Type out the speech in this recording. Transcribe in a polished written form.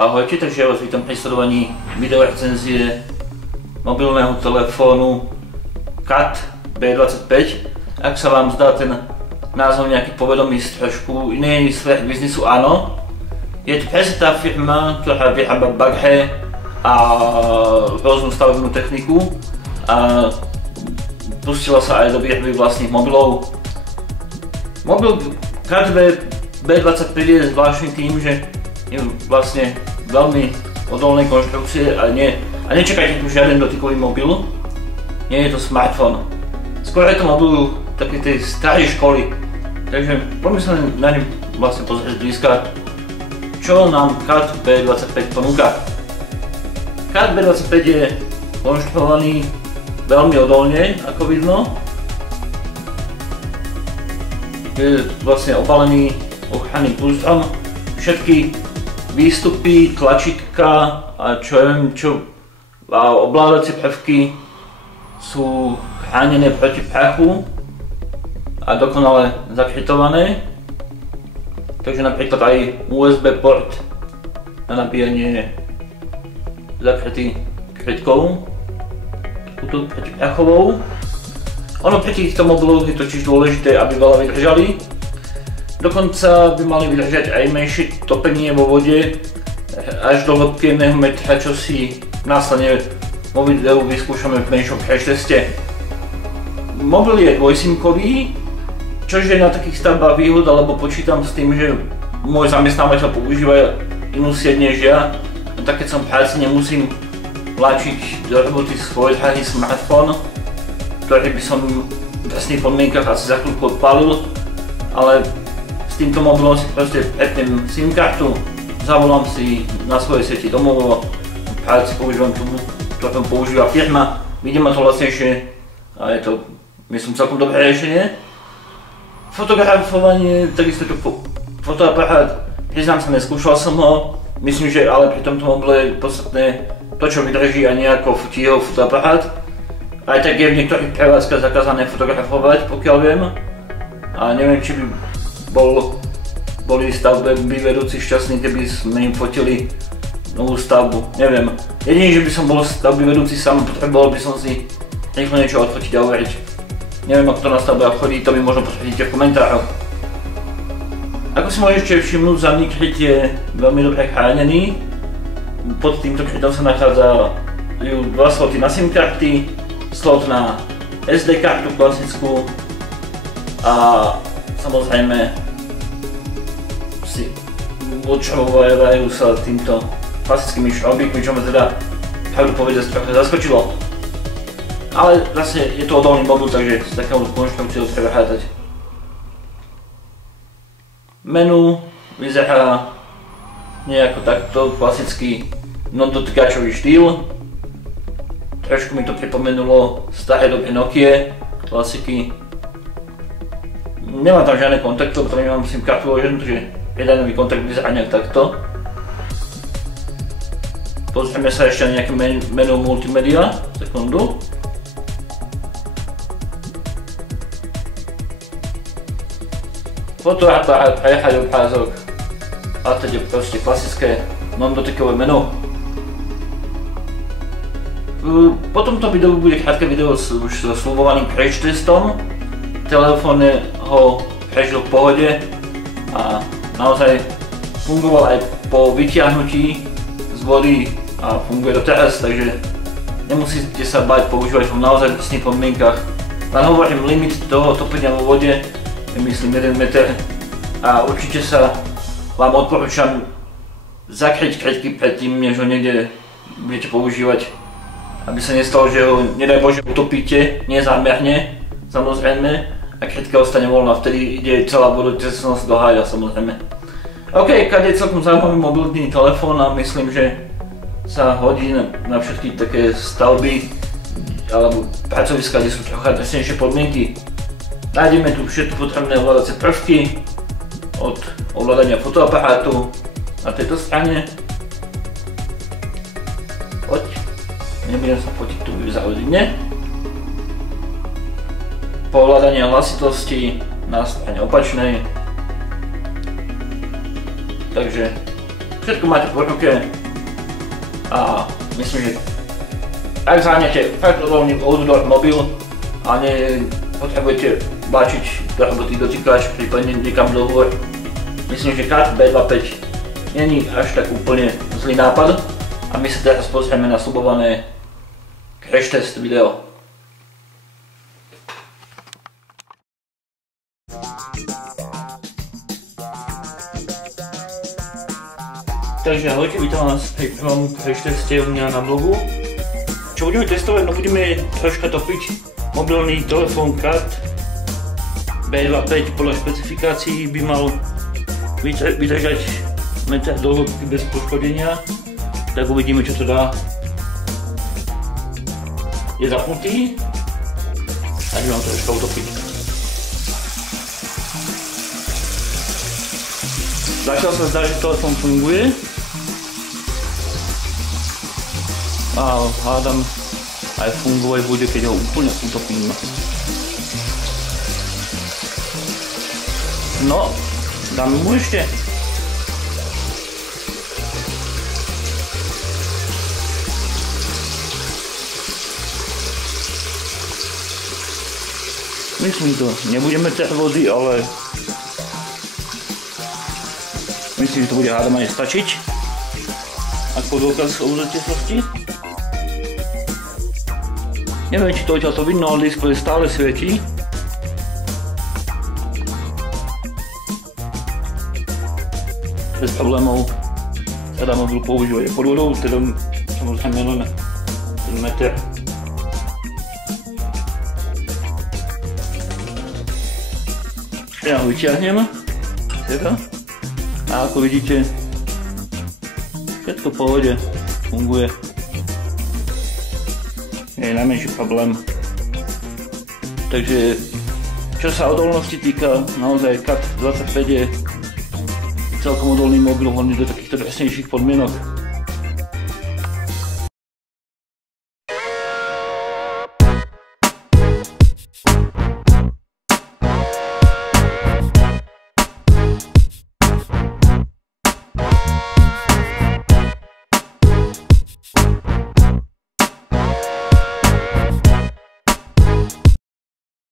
Ahojte, takže ja vás vítam pri sledovaní videorecenzie mobilného telefónu CAT B25. Ak sa vám zdá ten názov nejaký povedomý z trošku inej sféry biznisu, áno. Je to presne tá firma, ktorá vyrába bagre a rôznu stavebnú techniku a pustila sa aj do výroby vlastných mobilov. Mobil CAT B25 je zvláštny tým, že je vlastne veľmi odolnej konštrukcie a nečakajte tu žiaden dotykový mobil. Nie je to smartfón. Skôr je to mobil takej tej starej školy. Takže poďme sa na ňu vlastne pozrieť zblízka, čo nám CAT B25 ponúka. CAT B25 je konštruovaný veľmi odolne, ako vidno. Je vlastne obalený ochranným púzdrom. Všetky výstupy, tlačítka a ovládacie prvky sú chránené proti prachu a dokonale zakrytované. Takže napríklad aj USB port na nabíjanie je zakrytý krytkou, takúto protiprachovou. Ono pri týchto mobiloch je totiž dôležité, aby veľa vydržali. Dokonca by mali vydržať aj menšie topenie vo vode až do hĺbky 1 metra, čo si následne vo videu vyskúšame v menšom crash teste. Mobil je dvojsimkový, čož je na takých stavbách výhoda, lebo počítam s tým, že môj zamestnávateľ používa inú sieť než ja. A tak keď som v práci, nemusím tlačiť do roboty svoj drahý smartfón, ktorý by som v presných podmienkach asi za chvíľku odpálil, ale s týmto mobilom si proste pretnem SIM kartu, zavolám si na svojej sieti domov, v práci používam tú, ktorú používa firma, vidím ma to lacnejšie a je to, myslím, celkom dobré riešenie. Fotografovanie, takisto to fotoaparát, priznám sa, neskúšal som ho, myslím, že ale pri tomto mobile je podstatné to, čo vydrží a nejako fotí jeho fotoaparát. Aj tak je v niektorých prevádzkach zakázané fotografovať, pokiaľ viem. A neviem, či by boli stavby vedúci šťastní, keby sme im fotili novú stavbu. Neviem. Jediný, že by som bol stavby vedúci sám, potreboval by som si rýchlo niečo odfotiť a uveriť. Neviem, ako to na stavbách chodí, to mi možno potvrdíte v komentároch. Ako si môžete všimnúť, zadný kryt je veľmi dobre chránený. Pod týmto krytom sa nachádzajú 2 sloty na SIM karty, slot na SD kartu klasickú a samozrejme si odčavovajú sa týmto klasickými šroubíkmi, čo ma teda pravdu povedať trochu zaskočilo. Ale zase je to odolný mobil, takže s takou konštrukciou treba hľadať. Menu vyzerá nejako takto, klasický non-dotykačový štýl. Trošku mi to pripomenulo staré doby Nokia, klasiky. Nemám tam žiadne kontakty, lebo tam nemám SIM kartu vloženú, takže pridanový kontakt vyzerá nejak takto. Pozrieme sa ešte na nejaké menu multimedia, sekundu. Fotoaparát, prehľad obrázok a teď je proste klasické non-dotykové menu. Po tomto videu bude krátke video už so slubovaným crash testom. Telefón ho prežil v pohode a naozaj fungoval aj po vytiahnutí z vody a funguje doteraz, takže nemusíte sa báť používať ho v naozaj presných podmienkach. Len hovorím, limit toho topenia vo vode je myslím 1 meter a určite sa vám odporúčam zakryť krytky predtým, než ho niekde budete používať. Aby sa nestalo, že ho, nedaj Bože, utopíte, nie zámerne, samozrejme, a krytka ostane voľná, vtedy ide celá vodotesnosť do hája, samozrejme. OK, CAT je celkom zaujímavý mobilný telefón a myslím, že sa hodí na všetky také stavby alebo pracoviska, kde sú trocha drsnejšie podmienky. Nájdeme tu všetky potrebné ovládacie prvky od ovládania fotoaparátu na tejto strane. Poď. Nebudem sa fotiť tu závodne. Ovládanie hlasitosti na strane opačnej. Takže Všetko máte po ruke a myslím, že ak zháňate fakt odolný outdoor mobil a nepotrebujete báčiť do roboty do cykláš, prípadne niekam do hôr, myslím, že Cat B25 není až tak úplne zlý nápad a my sa teraz pozrieme na sľubované crash test video. Takže ahojte, vítam vás pri prvom crash teste u mňa na blogu. Čo budeme testovať? No budeme troška topiť mobilný telefón Cat B25 podľa špecifikácií by mal vydržať meter do hĺbky bez poškodenia. Tak uvidíme, čo to dá. Je zapnutý. Tak vám to troška utopiť. Zatiaľ sa zdá, že telefón funguje. A hádam aj fungovať bude, keď ho úplne utopím. No, dáme mu ešte. Myslím to, nebudeme ťať vody, ale myslím, že to bude hádam aj stačiť. Ako dôkaz o uzatiežnosti. Neviem, či to odtiaľ to vidno, ale displej stále svieti. Bez problémov sa dá mobil používať pod vodou, teda samozrejme len ten meter. Ja ho vyťahnem teda. A ako vidíte, všetko v pohode, funguje. Je najmenší problém. Takže čo sa odolnosti týka, naozaj Cat 25 je celkom odolný mobil, hlavne do takýchto drsnejších podmienok.